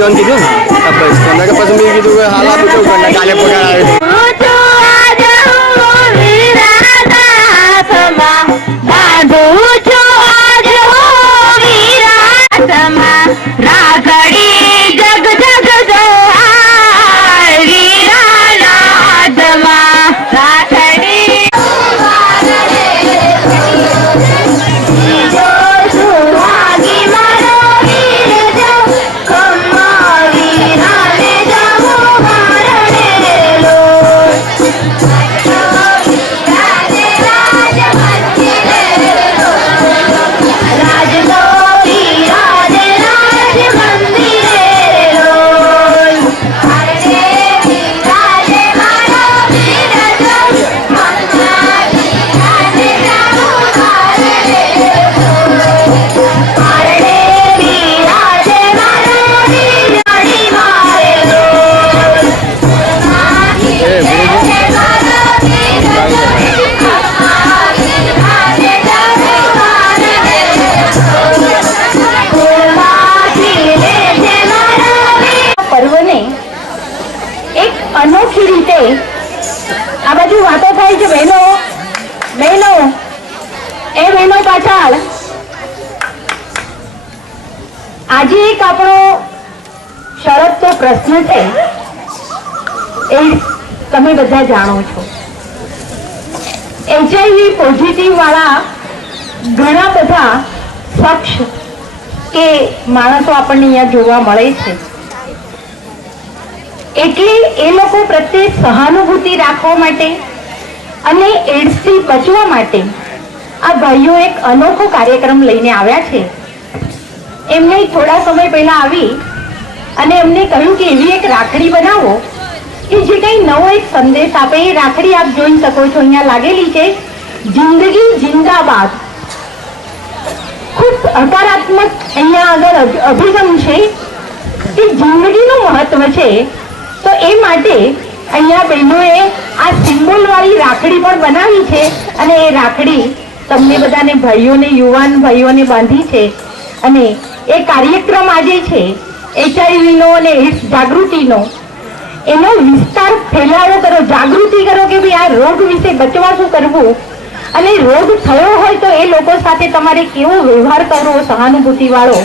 Juan gitu apa karena ke pas gitu hal apa tuh karena kalian pegang છે બહેનો બહેનો એ બહેનો પાછળ આજે એક આપણો શરતનો પ્રશ્ન છે એ તમે બધા જાણો છો HIV પોઝિટિવ વાળા ઘણા બધા શખ્સ કે માણસો આપણને અહીંયા જોવા મળે છે એટલે એ લોકો પ્રત્યે સહાનુભૂતિ રાખવા માટે અને એડ્સથી બચવા માટે આ ભાઈઓ એક અનોખો કાર્યક્રમ લઈને આવ્યા છે એમને થોડા સમય પહેલા આવી અને એમને કહ્યું કે એવી એક રાખડી બનાવો કે જે કંઈ નવો એક સંદેશ આપે એ રાખડી આપ જોઈ શકો છો અહીંયા લાગેલી છે જિંદગી જિંદાબાદ ખૂબ હકારાત્મક અહીંયા આગળ અભિગમ છે કે જિંદગીનું મહત્વ છે તો એ માટે અહીંયા બહેનોએ આ સિમ્બોલ વાળી રાખડી પણ બનાવી છે અને એ રાખડી તમને બધાને ભાઈઓને યુવાન ભાઈઓને બાંધી છે અને એ કાર્યક્રમ આજે છે HIV નો અને એડ્સ જાગૃતિનો એનો વિસ્તાર ફેલાવો કરો જાગૃતિ કરો કે ભાઈ આ રોગ વિશે બચવા શું કરવું અને રોગ થયો હોય તો એ લોકો સાથે તમારે કેવો વ્યવહાર કરવો સહાનુભૂતિ વાળો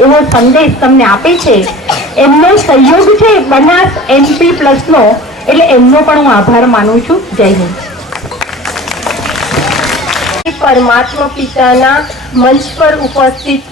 એવો સંદેશ તમને આપે છે એમનો સહયોગ છે બનાસ MP+ નો એટલે એમનો પણ હું આભાર માનું છું જય હિન્દ પરમાત્મા પિતાના મંચ પર ઉપસ્થિત